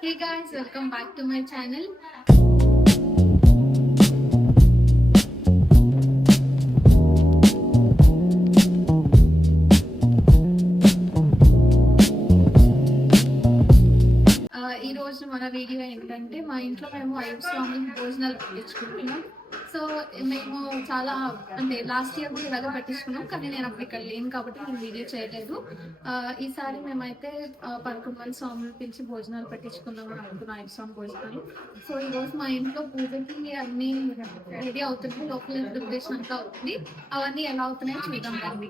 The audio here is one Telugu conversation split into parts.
Hey guys, welcome back to my channel. ఈ రోజు మన వీడియో ఏంటంటే మా ఇంట్లో మేము 5 స్వామి భోజనాలు పెట్టించుకుంటున్నాం. సో మేము చాలా అంటే లాస్ట్ ఇయర్ కూడా ఇలాగే పెట్టించుకున్నాం, కానీ నేను అప్పుడు ఇక్కడ లేను కాబట్టి నేను వీడియో చేయలేదు. ఈసారి మేమైతే 11 మంది స్వాములు పిలిచి భోజనాలు పెట్టించుకుందాం అని అనుకున్నాం, 5 స్వామి భోజనాలు. సో ఈ రోజు మా ఇంట్లో పూజకి అన్ని రెడీ అవుతుంది, లోపల ప్రిపరేషన్ అంతా అవుతుంది. అవన్నీ ఎలా అవుతున్నాయో చూద్దాం రండి.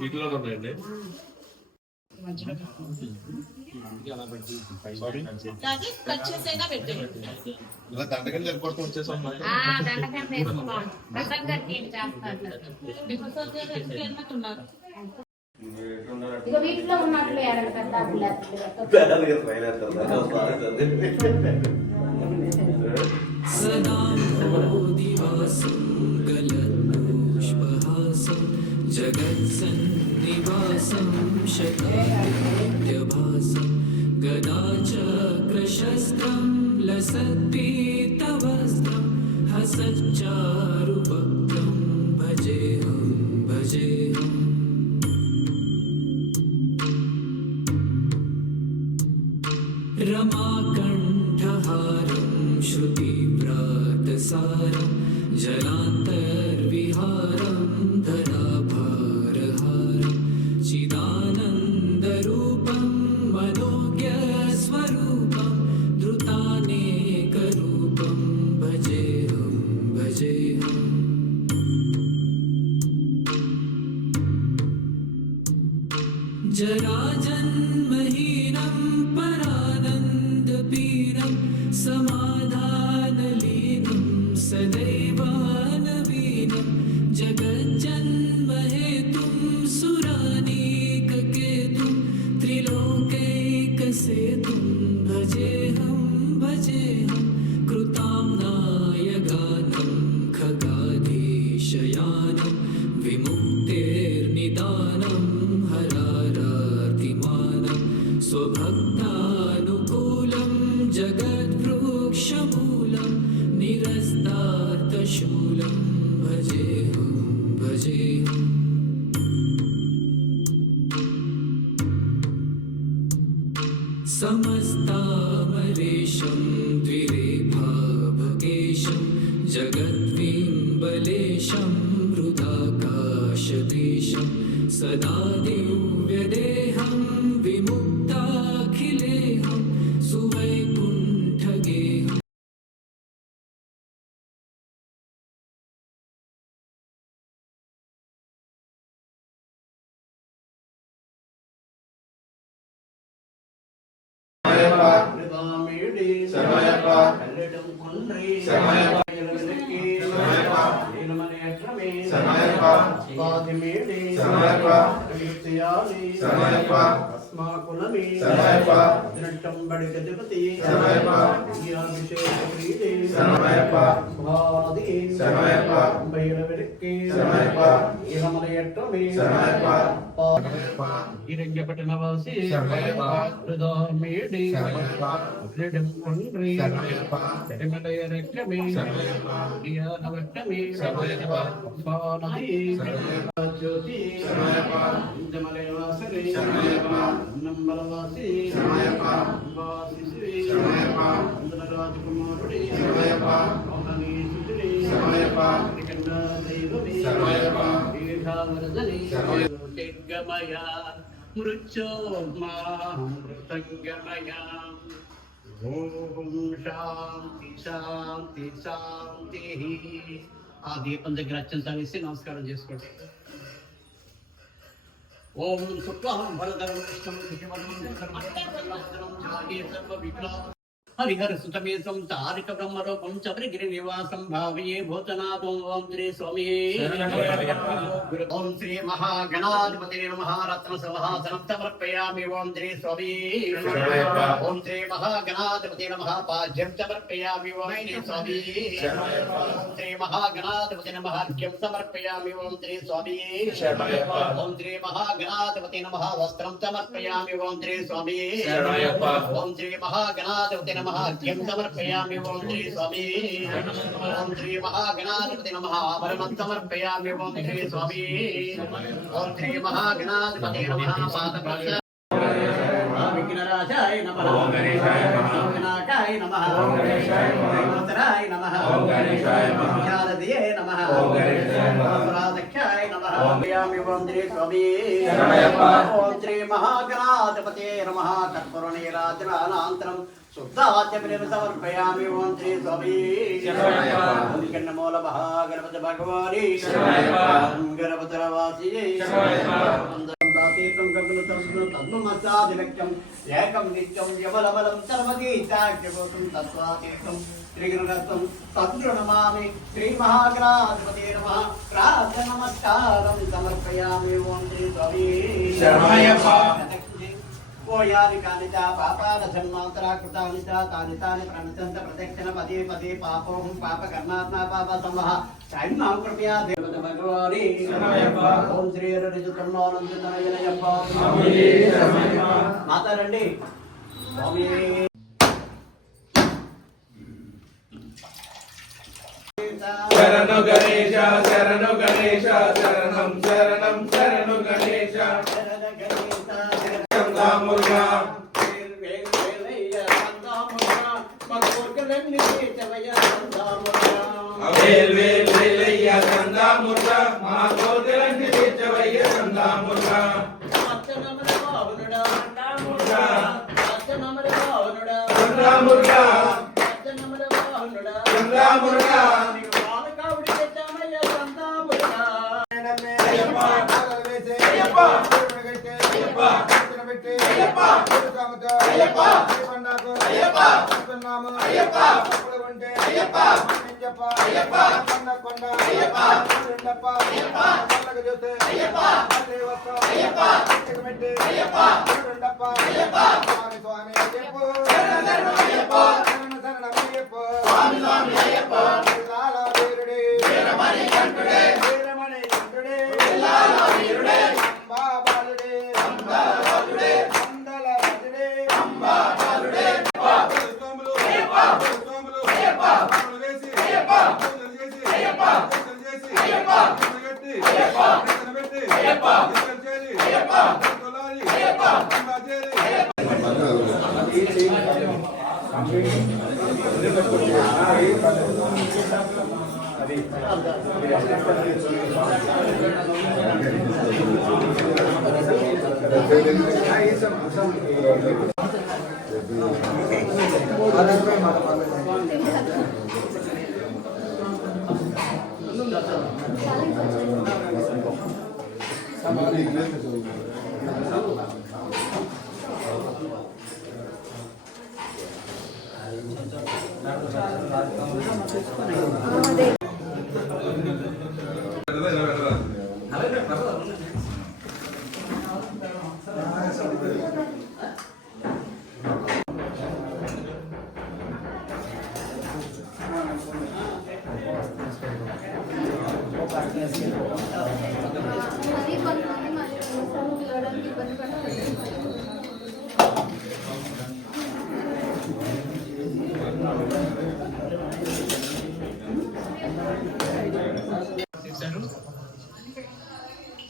వీటిలోనే ఉన్నాయండి. దండకం జరుపుకోవడం వచ్చేసాం. వీటిలో ఉన్నట్లు जगत्सन्निवासं शतादित्यभासं गदाचक्रशस्त्रं लसत्पीतवस्त्रं हसच्चारुभक्तं भजेऽहं भजेऽहम् रमाकण्ठहारं श्रुतिव्रातसारं जलान्तर्विहारं धराभारहारं चिदानन्दरूपं मनोज्ञस्वरूपं धृतानेकरूपं भजेऽहं भजेऽहम् जराजन्महीनं परानन्दपीरं समाधानलीनं सदैव नवीनं जगज्जन्महेतुं सुरानीककेतुं त्रिलोकैकसेतुं भजेऽहं भजेऽहं कृताम्नाय गानं खगाधीशयानं विमुक्तेर्निदानं हरारातिमानं स्वभक्तानुकूलं जगद्वृक्षमूलं निरस्तार्थशूलं भजेऽहं भजेऽहम् समस्तामरेशं द्विरेफाभकेशं जगद्विम्बलेशं हृदाकाशदेशं सदा दिव्यदेहं विमुक्ताखिलेहं सुवैकुण्ठगेहम् ఇరంగపట్టణవాసి హృదయమేడి రక్తమే జ్యోతి ఇంద్రమలయవాసరి నంబలవాసి రాజకుమారుడి గమయ మృత్యోర్మా మృతంగమయ. ఓం శాంతి శాంతి శాంతి. ఆ దీపం దగ్గర అత్యంత వేసి నమస్కారం చేసుకోండి. ఓం శుక్లం వరదరం విష్ణుం హరిహర సుతమేశం తారిక బ్రహ్మరూపం చబరిగిరి నివాసం భావయే భూతనాథం ఓం శ్రీ స్వామి ఓం శ్రీ మహాగణాధిపతి నమః రత్న సింహాసనం సమర్పయామి ఓం శ్రీ స్వామి ఓం శ్రీ మహాగణాధిపతి నమః పాద్యం సమర్పయామి ఓం శ్రీ స్వామి ఓం శ్రీ మహాగణాధిపతి నమః అర్ఘ్యం సమర్పయామి ఓం శ్రీ స్వామి ఓం శ్రీ మహాగణాధిపతి నమః వస్త్రం సమర్పయామి ఓం శ్రీ స్వామి ఓం శ్రీ మహాగణాధిపతి నమః అర్ఘ్యం సమర్పయామి ఓం శ్రీ స్వామి ఓం శ్రీ మహాగణాధిపతి నమః ఆభరణం సమర్పయామి ఓం శ్రీ స్వామి ఓం శ్రీ మహాగణాధిపతి నమః పాదపద్మ విఘ్నరాజాయ నమః ఓం గణేశాయ నమః వినాయకాయ నమః ఓం గణేశాయ నమః ఉత్తరాయ నమః ఓం గణేశాయ నమః జ్ఞానదియే నమః ఓం గణేశాయ నమః రాధక్షాయ నమః ఓం యామి ఓం శ్రీ స్వామి ఓం శ్రీ మహాగణాధిపతే నమః కర్పూర నీరాజనానంతరం శుద్ధాచమనం సమర్పయామి ఓం శ్రీ స్వామి కన్నమూల మహాగణపతి భగవాని గణపతిరవాసి తద్మసాదిలక్ష్యం ఏకం నిత్యం యవలబలం సర్వదీశాఖ్యభూతం తత్వాతీర్థం త్రిగుణరత్నం తద్గుణమామి శ్రీ మహాగణాధిపతే నమః ప్రార్థ నమస్కారం సమర్పయామి ఓం శ్రీ స్వామి ఓ యాని కాని చ పాపాల జన్మాంతరాకృతాని చ తాని తాని ప్రణతంత ప్రదక్షిణ పదే పదే పాపోహం పాప కర్మాత్మ పాప సమః సైన్మాం కృపయా దేవత భగవాని ఓం శ్రీ రుజుతన్నోనందనయనయప్ప మాతారండి స్వామి శరణు గణేశ శరణు గణేశ శరణం శరణం శరణు గణేశ మురుగా వేల్ వేల్ వేలయ్య సందా మురుగా మా కోర్కెలన్నీ తీర్చవయ్య సందా మురుగా సందా మురుగా సందా మురుగా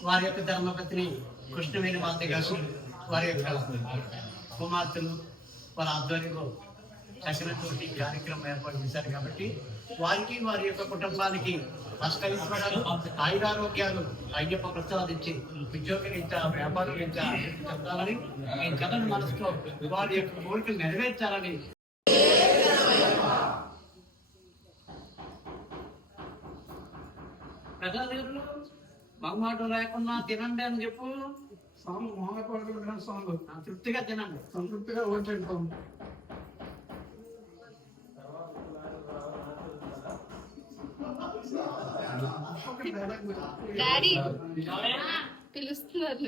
వారి యొక్క ధర్మపత్ని కృష్ణవేణి మాత గారు వారి యొక్క కుమార్తెలు వారి ఆధ్వర్యంలో చక్రతోటి కార్యక్రమం ఏర్పాటు చేశారు కాబట్టి వారికి వారి యొక్క కుటుంబానికి అష్టైశ్వర్యాలు ఆయురారోగ్యాలు అయ్యప్ప ప్రసాదించి ఉద్యోగరీత్యా వ్యాపారం రీత్యా చెప్తామని ఈ జగన్ మనసులో వారి యొక్క కోరికలు నెరవేర్చాలని ప్రజాదేవులు మగమాట లేకుండా తినండి అని చెప్పు. స్వామి మొహపడుకుంటున్నాం స్వామి తృప్తిగా తినండి. సంతృప్తిగా ఓటేస్తాం. డాడీ పిలుస్తున్నారు.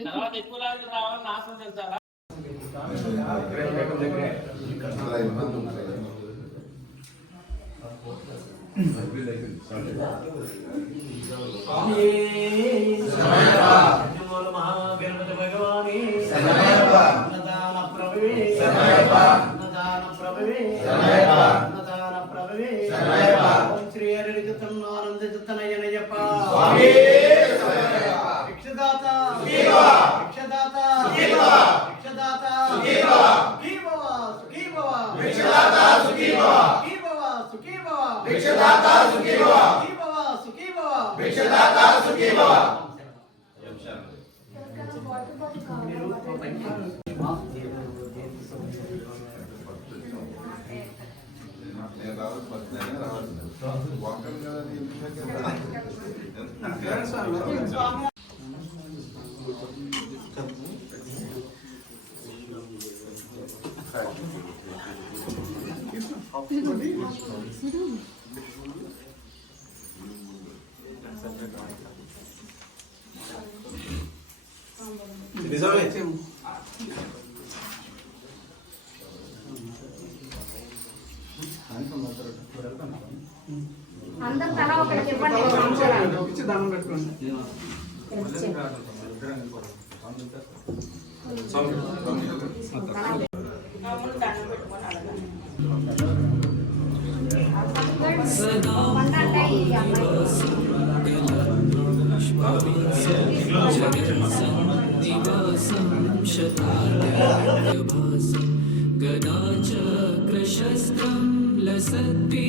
మహాగణపతి భగవాని అన్నదాన ప్రభవే అన్నదాన ప్రభవే అన్నదాన ప్రభవే ఓం శ్రీ హరిజతం ఆనంద జతనయనయప్ప భిక్షదాత భిక్షదాత భిక్షదాత సుఖీ భవ సుఖీ భవ భిక్షదాత సుఖీ భవ సుఖీ భవ సుఖీ భవ భిక్షదాత సుఖీ భవ సుఖీ భవ సుఖీ భవ భిక్షదాత సుఖీ భవ. నేను రావాలి ఫస్ట్ నేనే రావాలి వాకర్ కదా నిజమే అందరం తల ఒకటి ఇవ్వండి. నివాసం శతాభ్యాసం గదాచక్రశస్త్రం లసద్భి